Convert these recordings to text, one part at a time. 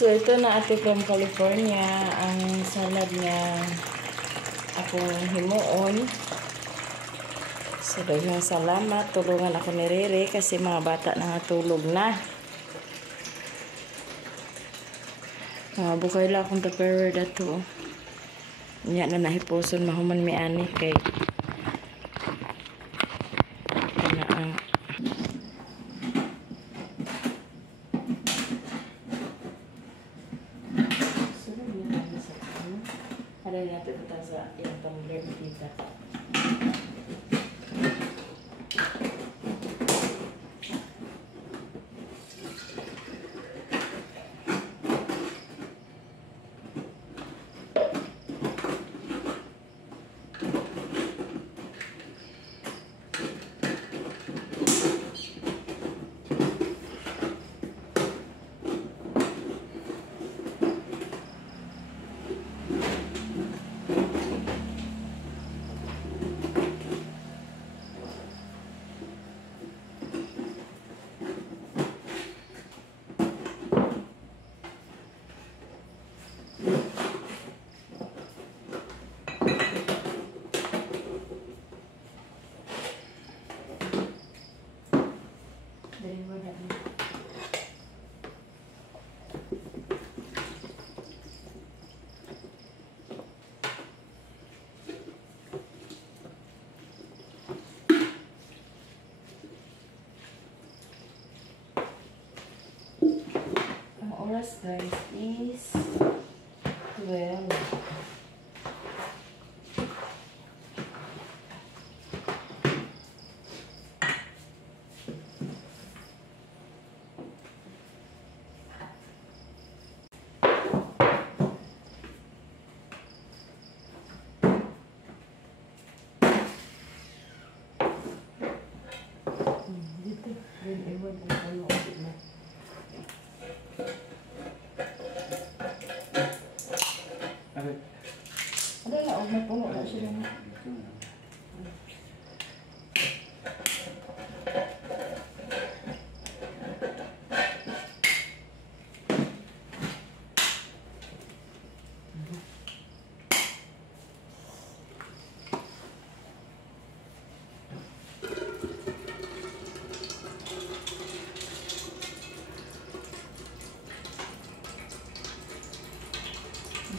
So, ito na ate from California. Ang salad niya akong himuon. So, daghang salamat. Tulungan ako ni Rere kasi mga bata nangatulog na. Bukay lang akong tupperware dato. Nya na nahipuson mahuman mi ani kay na ang ada yang kita sa yang tumbler kita. Oras guys is 12. Dito, ewan ko ano na. Ada na, may puno na siya na.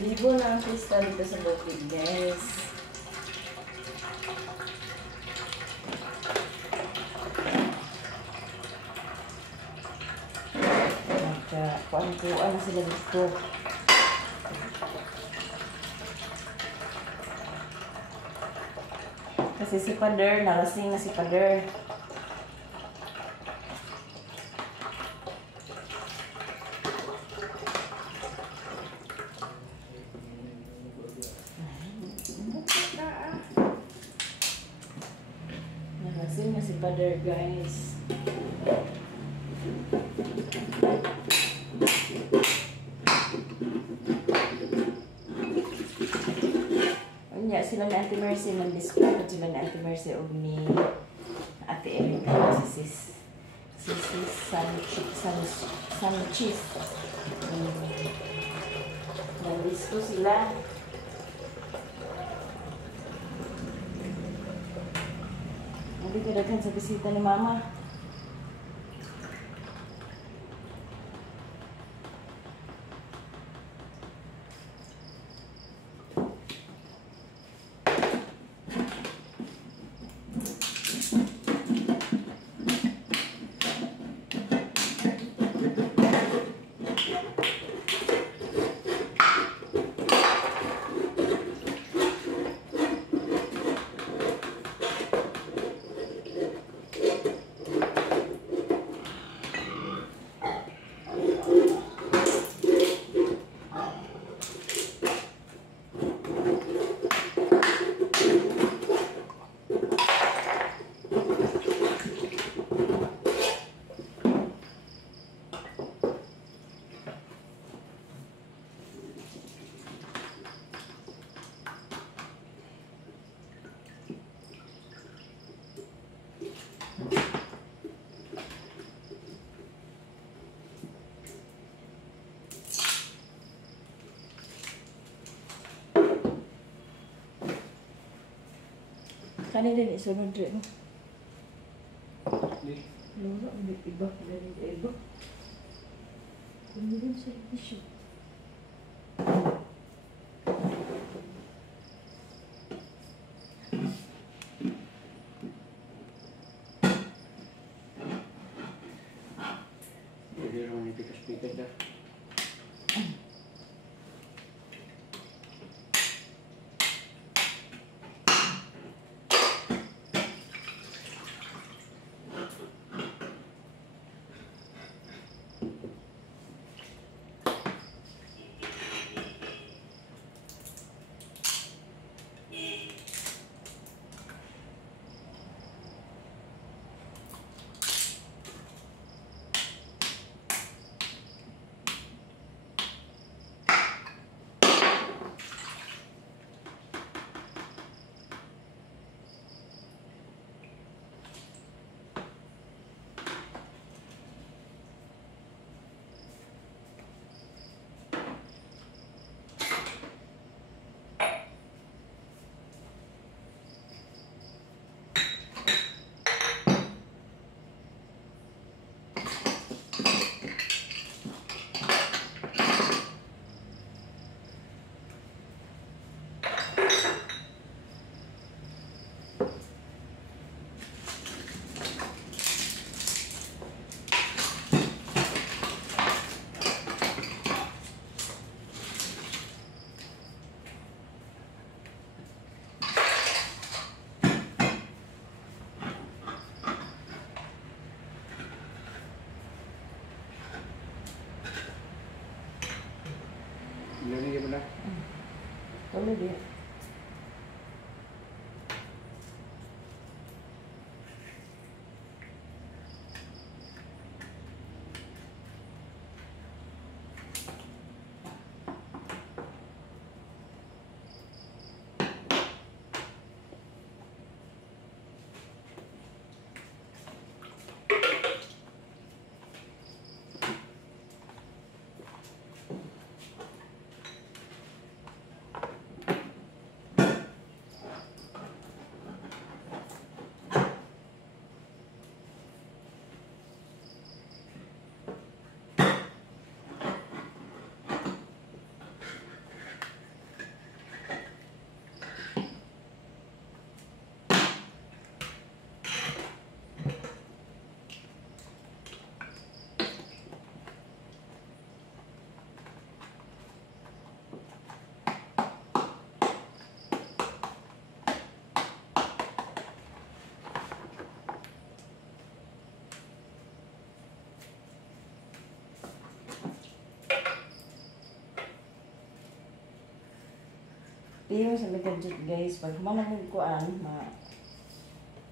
Libo na ang pista dito sa bukid, guys. Kuan-kuan na sila dito. Kasi si Pader, nalasing na si Pader. Nalasing na si Pader, guys. Sila ni Ate Mercy mag-discount sila ni Ate Mercy o ni Ate Erika si San Chief nag-disco sila. Hindi ka daghan sa bisita ni Mama. Kanin din isunod rin. Di. Lolo, may iba. Iba. Hindi din sa issue. Hindi naman ipikas-pikas na. Ilalagay mo na. Tuloy din. Pero sa gadget guys, pag manamog ko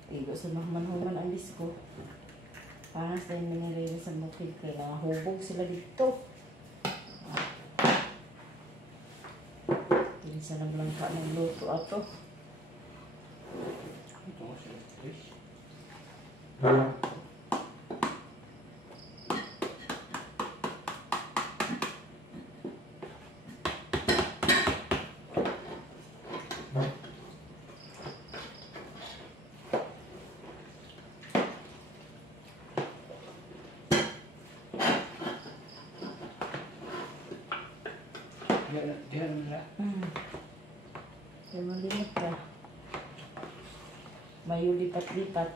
tigo sa mahman-human ang bisko. Pangas na yung minirili sa bukid kaya hubog sila dito. Hindi sa naglangka ng luto ato. Ito ko sila. Please. Diyan na. Kaya malimot ka. Mayo lipat-lipat.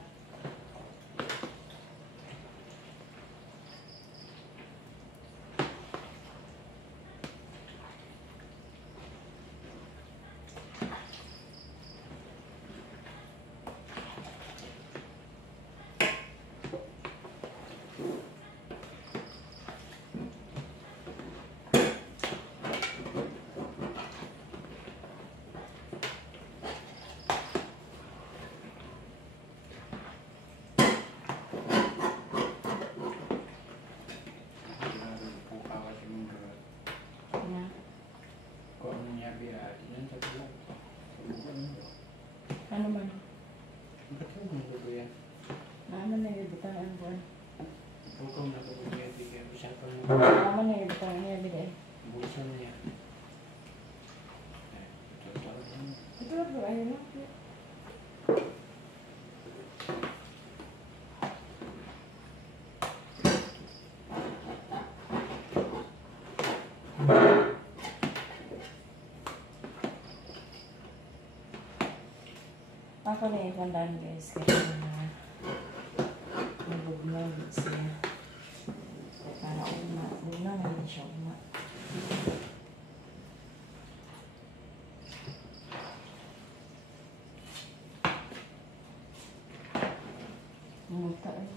Ano man? Ano na yung butangan ko? Ano na yung butangan niya bigay? Busan niya. Ito lang po, ayun lang. ako na ikandaan guys. Kaya nabugnog siya. Para uma. Una na hindi siya uma. Muta eh.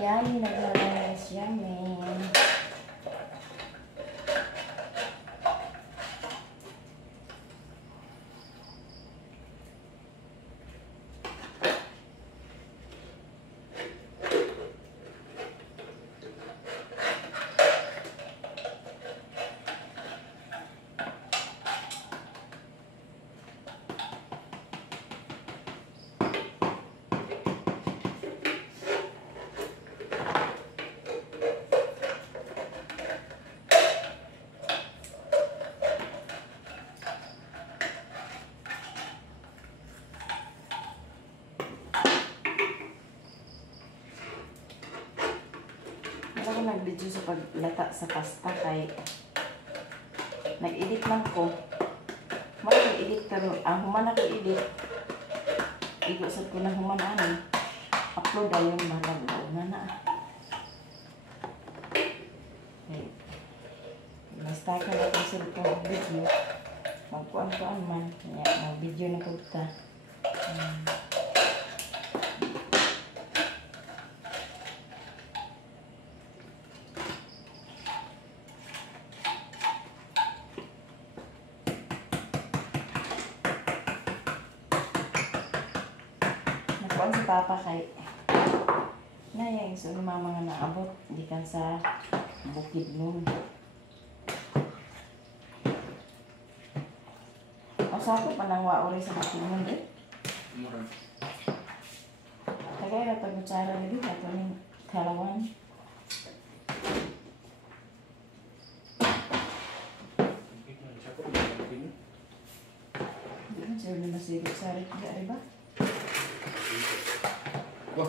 Yummy, naglalayas, yummy. Ako nag-video sa paglata sa pasta kay nag-edit man ko. Mag-edit karon ang human ako edit. Igusad ko na human ani. Upload daw yung malaglaw na. Okay. Basta ka na kung sila itong video. Magkuan-kuan man. Mag-video na po ita. Nakuan si Papa kay nayang so mga naabot di kan sa bukid nun. O sa ako panang waori sa bukid nun eh. Mura. Tagay na pag-utsara nito ito ng kalawan. Hindi kan sila na masirip sa rin. Hindi ba? Wah.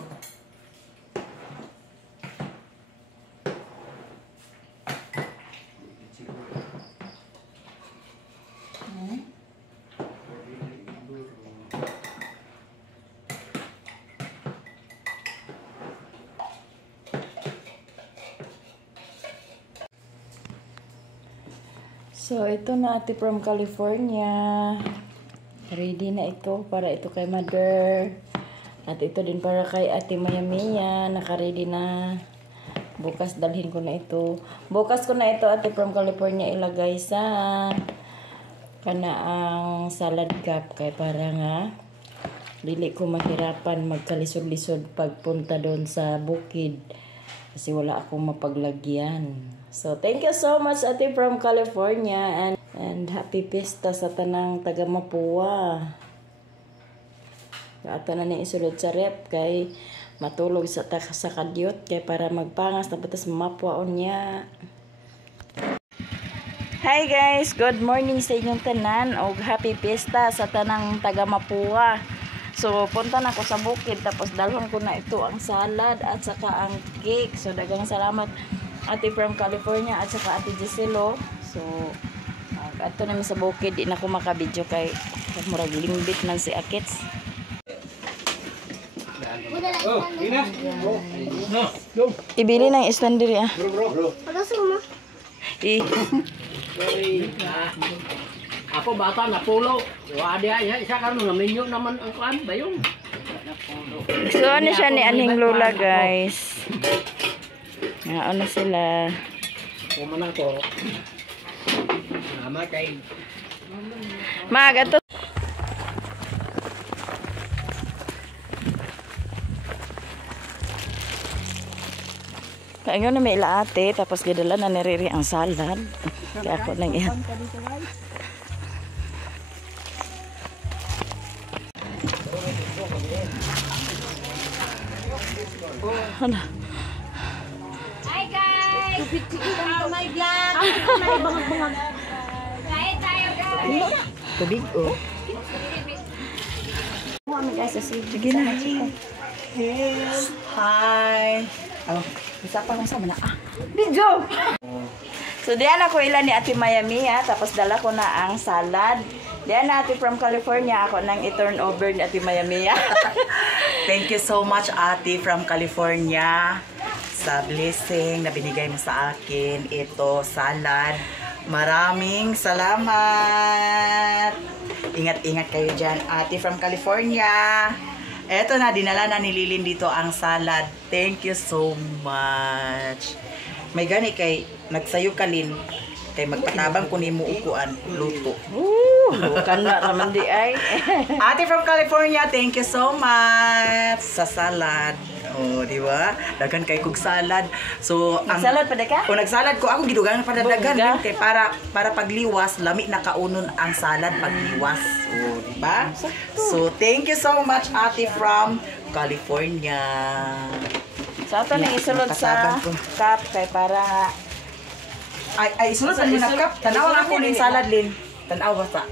So, ito na ate from California. Ready na ito para ito kay mother. At ito din para kay ate Maya. Naka-ready na. Bukas dalhin ko na ito. Bukas ko na ito ate from California ilagay sa kanaang salad cup. Kaya para nga dili ko mahirapan magkalisod-lisod pagpunta doon sa bukid. Kasi wala akong mapaglagyan. So, thank you so much ate from California. And happy pista sa tanang taga Mapua. Ato na ni isulod sa rep kay matulog sa kadyot kay para magpangas tapos mapwaon niya. Hi guys, good morning sa inyong tanan og happy pista sa tanang taga Mapua. So punta na ako sa bukid tapos dalhon ko na ito ang salad at saka ang cake. So daghang salamat ate from California at saka ate Giselo. So ato namin sa bukid di na ko makabidyo kay murag limbit man si Akits. Oh, ina. No, no. Ibili ng standard ah. Bro. Sorry. Ako bata na pulo. Wadi ya isa karon na menu naman ang kan bayong. So ano siya ni aning lola guys. Ano sila? Kumanan ko. Nama kay Maaga to. Kaya na may laate, tapos gidala na ni Riri ang salad. Kaya ako nang yan. Ano? Hi guys! Oh my God! Bangag-bangag. Kain tayo guys! Tubig oh. Sige na. Hi! Oh, isa pa lang sa mana. Video! So, diyan ako ilan ni Ate Mayami ha. Tapos dala ko na ang salad. Diyan na Ate from California. Ako nang i-turn over ni Ate Mayami ha. Thank you so much, Ate from California, sa blessing na binigay mo sa akin. Ito, salad. Maraming salamat. Ingat-ingat kayo dyan, Ate from California. Eto na, dinala na ni Lilin dito ang salad. Thank you so much. May gani kay nagsayo kalin. Kay magpatabang ko ni mo ukuan, luto. Bukan na raman di ay. Ate from California, thank you so much sa salad. Oh, di ba? Dagan kay kog salad. So, Salad pa ka? kung nagsalad ko, ako gidugang para dagan Bongga. kay para pagliwas, lami na kaunon ang salad pagliwas. Oh, di ba? So, thank you so much, Ate from California. Sa ato nang isulod sa Katabang ko. cup kay para Ay, isulod sa muna kap. Tanawa ako ning salad, Lin. Tanawa sa.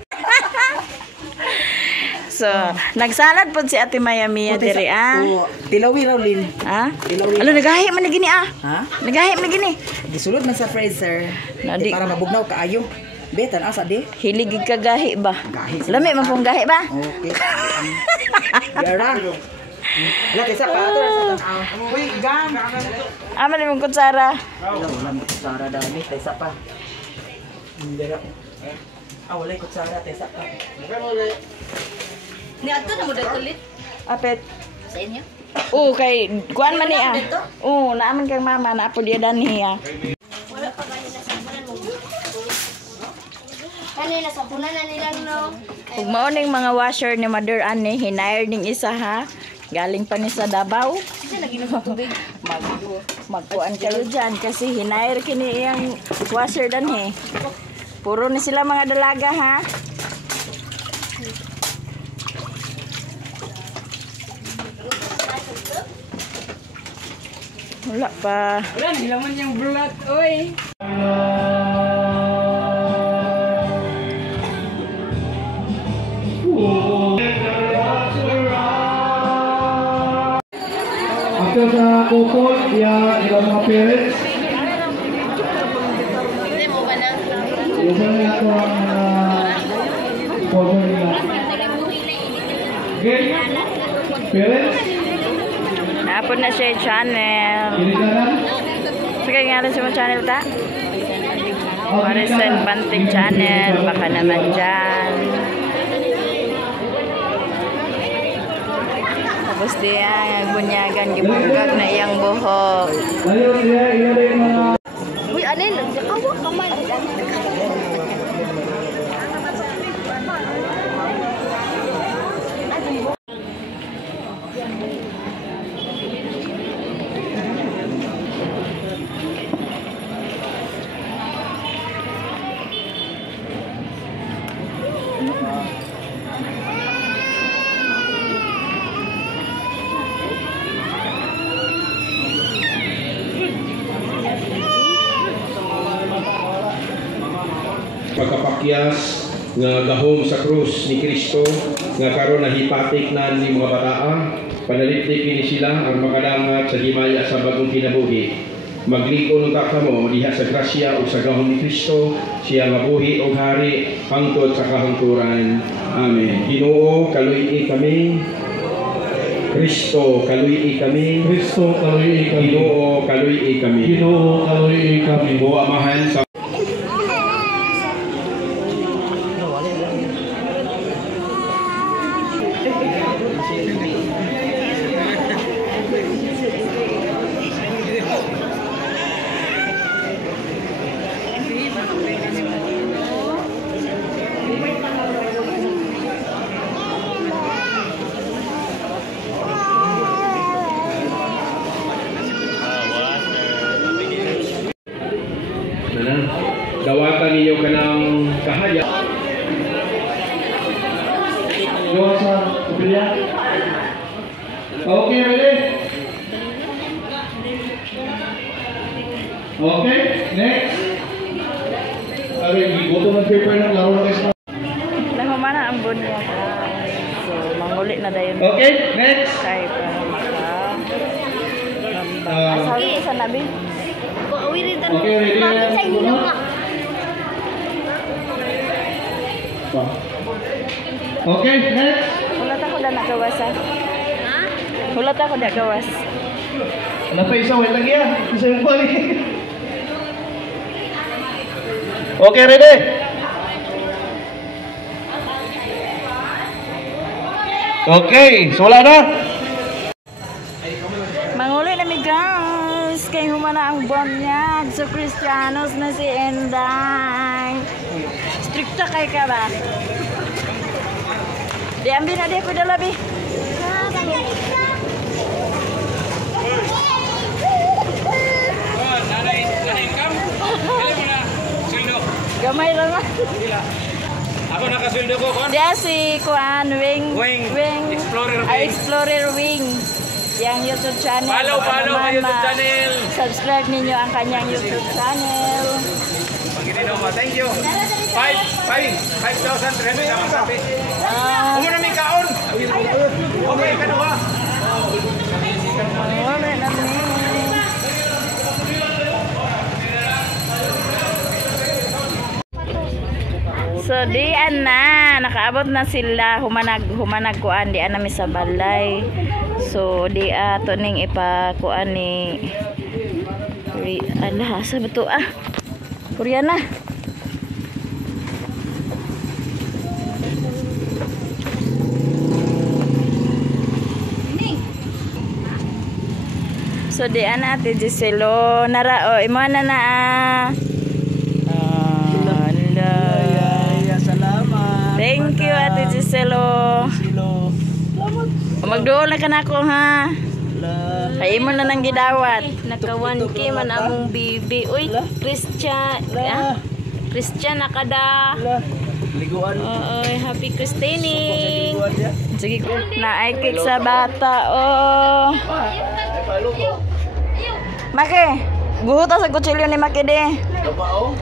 So, nagsalad po si Ate Mayami diri ah. Oh, tilawi raw, Lin. Ha? Tilawi. Alo nagahi man na gini ah. Ha? Nagahi man na gini. Gisulod man sa freezer. Nadi- Para mabugnaw kaayo. Be, tanaw sa di. Hilig ka gahi ba? Gahi sa- Lami man pong gahi ba? Okay. Yara. Wala kaysa pa. Ito na sa tanaw. Uy, gang. Ama ni mong kutsara. Wala mo kutsara dami. Kaysa pa. Hindi ra. Wala yung kutsara. Kaysa pa. Ni ato na mo datulit Apet. sa inyo? Oo, kay kuan man ni ah. Oo, naaman kang mama na po diya daniya. Wala pa kanina sa bunan mo. Kanina sa bunan na nilang no. Ug mao ning mga washer ni Mother Anne, hinire ning isa ha. Galing pa ni sa Davao. Kasi naginom ng tubig. Magkuan kayo dyan kasi hinire kini iyang washer dan he. Puro ni sila mga dalaga ha. Wala pa. Wala, nilaman yung bulat, oy. After sa couple, ilang mga parents, Hindi mo ba na? usan na ito ang photo nila. Okay? Parents, Napon na siya yung channel. kinikanan? Sige nga rin sa mga channel ta. Maricel Bantig channel. Baka naman dyan. Tapos diyan, bunyagan, gibugag na iyang buhok. Ayun, ilagay yung mga Uy, alin, nagkakawa ka man. pagkapakyas nga gahom sa krus ni Kristo nga karon nahipatik na ni mga bataa panalitlik ni sila ang makadangat sa himaya sa bagong kinabuhi magligo ng kakamo diha sa grasya o sa gahom ni Kristo siya mabuhi o hari hangtod sa kahangturan. Amen. Ginoo kaluyi kami, Kristo kaluyi kami, Kristo kaluyi kami. Ginoo kaluyi kami. Ginoo kaluyi kami. O amahan sa kahaya. Gawa sa kapilya. Okay, ready? Okay, next. Ari, gigoto ng paper ng laro na kayo. Nahumana ang bunya guys. So, mangulit na dayon. Okay, next. Kay para maka. Ah, Asawi sa nabi. okay, ready na yan. Okay, next. Hulat ako na nagawas ha. Hulat ako na gawas. Ano pa isa? Wait lagi ah. Isa yung balik. Okay, ready? Okay, so wala na. Manguli na mi guys. Kay humana ang bunyag. So Cristianos na si Enday. Stricta kay ka ba? Di ambil na di ako dalabi. Gamay lang ah. Ako nakasweldo ko, kon. Dia si Kuan Wing. Explorer Wing. Explorer Wing. Yang YouTube channel. Follow Baka ang naman YouTube channel. Subscribe ninyo ang kanyang YouTube channel. Pagkitino mo, thank you. 5,300 naman sabi. Ah, Kung may kaon. Okay, kanuha. wala na mi. So di na nakaabot na sila humanag kuan di ana mi sa balay. So di ato ning ipakuan ni ala sa beto ah. Koreana. So di ana ate Giselo nara o imo na na Thank you, Ate Giselo. Magduol na ka na ako, ha? Kaya mo na nang gidawat. Naka-1K man among bibi. Uy, Christian. Christian, nakada. Liguan. Oy, happy Christening. Sige ko. Naikik sa bata, oh. Maki, guhuta sa kutsilyo ni Maki, de.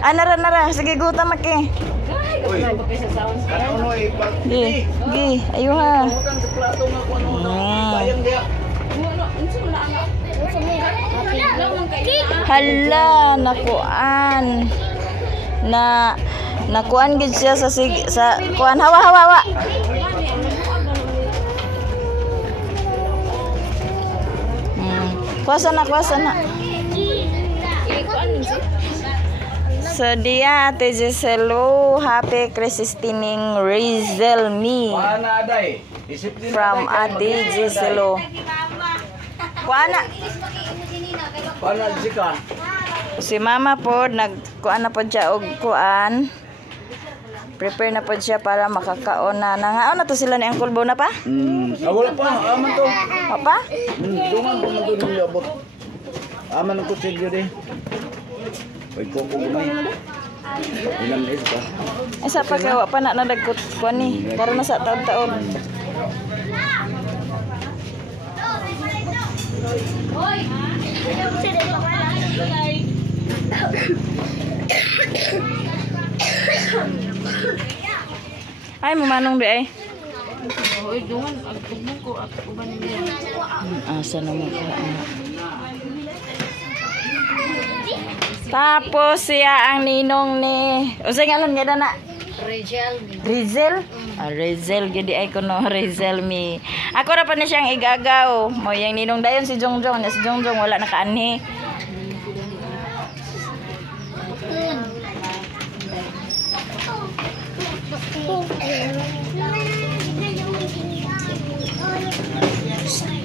Nara. Sige, guhuta, Maki. Gi, ayo ha. Hala, nakuan. Nakuan gid siya sa kuan hawa. Kuasa na. So dia Ate Giselo, happy Christening Rizel me from Ate Giselo. Kuana. Si mama po nagkuan na po siya og kuan. Prepare na po siya para makakaon na. Nangaon na to sila ni Uncle Bo na pa? Wala pa, aman to. Papa? Dungan po na to nilabot. Aman ang kutsilyo de. Wait ko gumay. Ilang is ba? Isa pa kawa pa na nadagkot ko ni. Karon na sa taon-taon. Ay, mumanong di ay. Asa na mo ka? Tapos siya ang ninong ni usay ngalan nga na Rizel. Rizel gidi ay kuno Rizel mi. Ako ra pa na siyang igagaw. Mo yang ninong dayon si Jongjong, si Jongjong wala na kaani.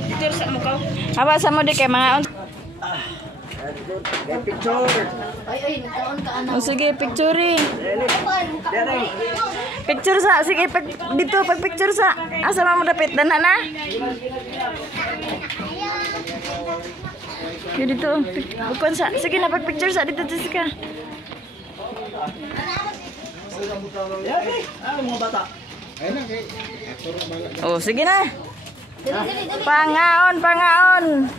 Dito sa mo ka. Aba sa mo di kay mga Picture. oh, sige, picture. Picture sa, sige, dito, pag-picture sa. Asa mo dapit, dana na? Dito, bukon sa. Sige na, pag-picture sa, dito, Jessica. Mga bata. Oh, sige na. Pangaon, pangaon.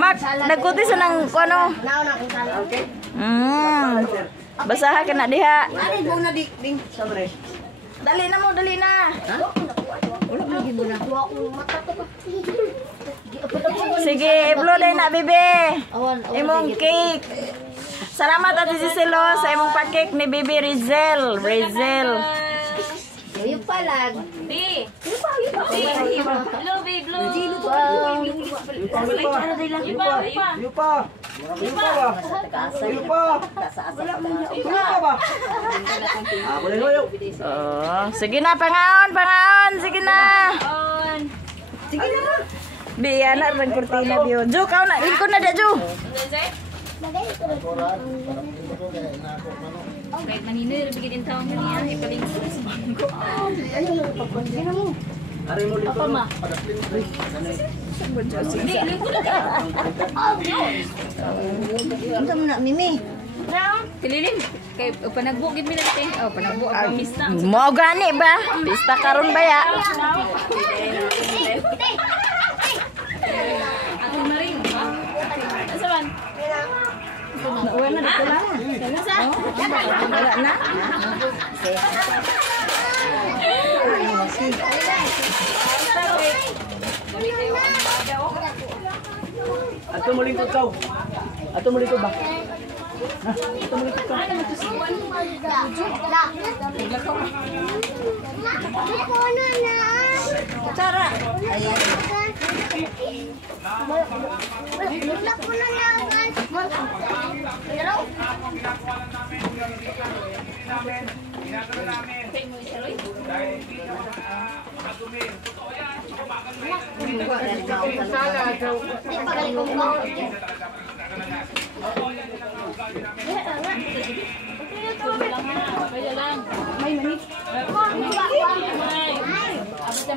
Mak, nagkuti sa nang ano. Naon akong sala. Okay. Basaha ka na diha. Ano mo na ding sabre. Dali na mo, dali na. Wala mo gid mo na. Duwa ko mata ko. Sige, iblo day na, bibi. Awan. Imong cake. Salamat Ate Cicelo sa imong pa-cake ni Bibi Rizel. Rizel. Yung palag. Bi. Hello, babe. Oh, sige na, pangaon, pangaon. Sige na. Sige na. Biya na rin kurtina biyo. Ju, kau na. Lingkod na da, Ju. Kahit manino, bigyan din taong niya. Ipalingkod sa bangko. Apa ma? Di, lingkod na ka. Ang dami na, Mimi. Kililim. Kay panagbukid mi natin. Oh, panagbuk ang mista. Mo gani ba? Pista karon ba ya? Ako na rin. Asa man? Uwan na dito lang. Wala na. Ato mo lingkod ka. Ato mo lingkod ba? Ato mo lingkod ka. Cara.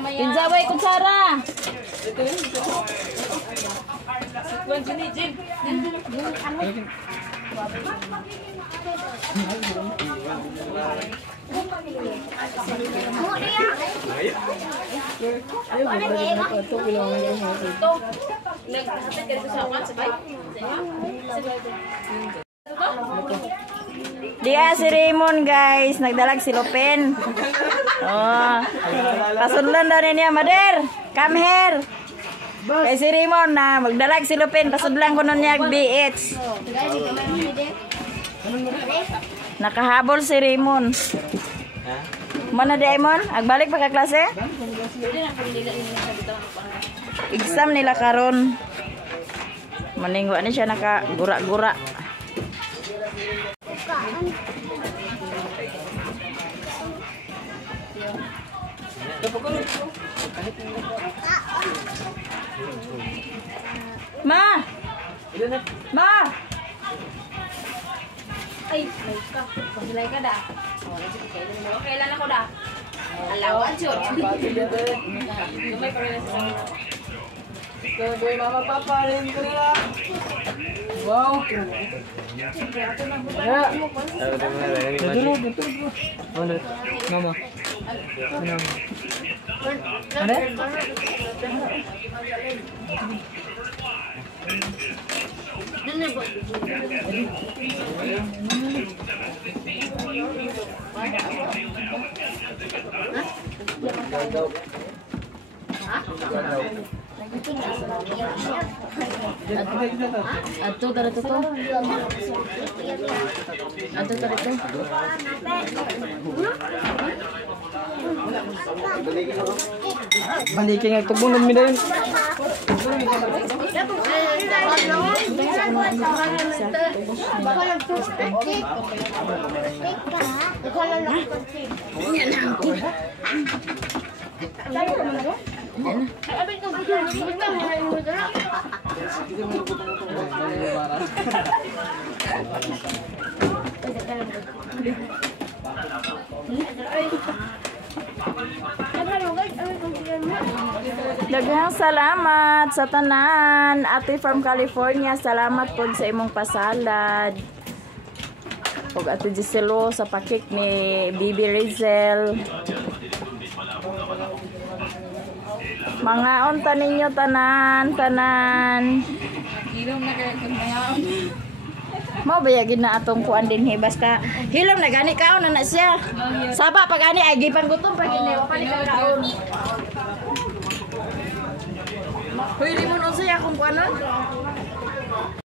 Kinjaway kutsara. Dia si Raymond guys, nagdalag si Lupin. Oh. Pasudlan daw niya, Mother. Come here. Kay si Raymond na magdalag si Lupin, pasudlan ko nun niya BH. Nakahabol si Raymond. Mana Raymond? Agbalik pa ka klase? Exam nila karon. Maningwa ni siya nakagura-gura. Ma! Ma! Ay, may ka. Pagilay ka da. Kailan ako da? Alawan, chot. Lumay pa rin sa Gawin mama papa rin ko nila. Wow. Dulu dito. Mama. Ano? Ato tara to. Ato tara to. Balikin nga tubong ng minayin. Daghang salamat sa tanan. Ate from California, salamat po sa imong pasalad. ug Ate Giselo sa pakik ni Bibi Rizel. Mga unta ninyo tanan. Ilong na kaya kung mayaon. Mao bayagin na atong kuan dinhi basta hilom na gani kaon na siya. Saba pag ani ay gipang gutom pag ini wa pa ni kaon. Hoy di mo no siya kung kuanon.